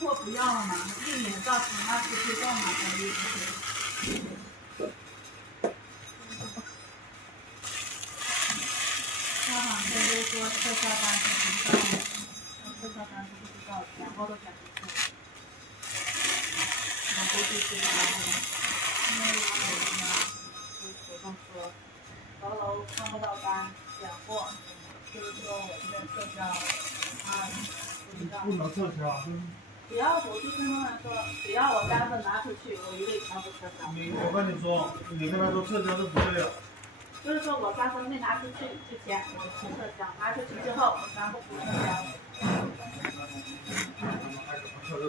货不要了嘛，避免造成二次推动嘛，所以消防车就是说撤销单是不知道，撤销单是不知道，然后都讲不出，然后就是因为有呢，就主动说高楼看不到单，讲过，就是说我这边撤销，不知道。不能撤销，只要我就跟他们说，只要我单子拿出去，我一律全部撤销。我跟你说，你跟他说撤销是不对的。就是说我单子没拿出去之前，我不撤销；拿出去之后，我全部不撤销。还怎么撤销？